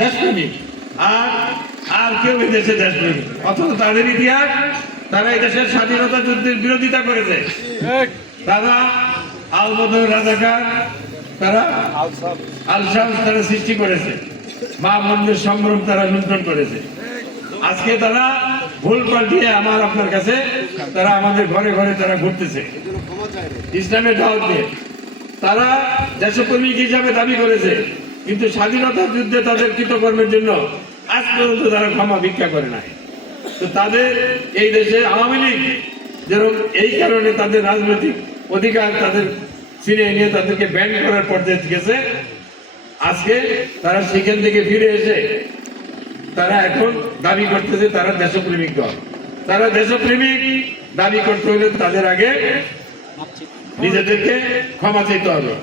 দেশপ্রেমিক আর আর কেউ এই দেশে দেশপ্রেমিক, অথচ তাদের ইতিহাস তারা এই দেশের স্বাধীনতা যুদ্ধের বিরোধিতা করেছে। তারা আল-বদর রাজাকার, তারা আল-শামস তারা সৃষ্টি করেছে, মা মন্দির সম্ভ্রম তারা লুণ্ঠন করেছে। আজকে তারা ভুল পাল্টিয়ে আমার আপনার কাছে তারা আমাদের ঘরে ঘরে তারা ঘুরতেছে ইসলামের দাওয়াত দিয়ে। তারা দেশপ্রেমিক হিসাবে দাবি করেছে, কিন্তু স্বাধীনতা যুদ্ধে তাদের কৃতকর্মের জন্য আজ পর্যন্ত তারা ক্ষমা ভিক্ষা করে নাই। তো তাদের এই দেশে আওয়ামী লীগ যেরকম এই কারণে তাদের রাজনৈতিক অধিকার তাদের ছিনিয়ে নিয়ে তাদেরকে ব্যান করার পর্যায়ে গেছে, আজকে তারা সেখান থেকে ফিরে এসে তারা এখন দাবি করতেছে তারা দেশপ্রেমিক দল। তারা দেশপ্রেমিক দাবি করতে হলে তাদের আগে নিজেদেরকে ক্ষমা চাইতে হবে।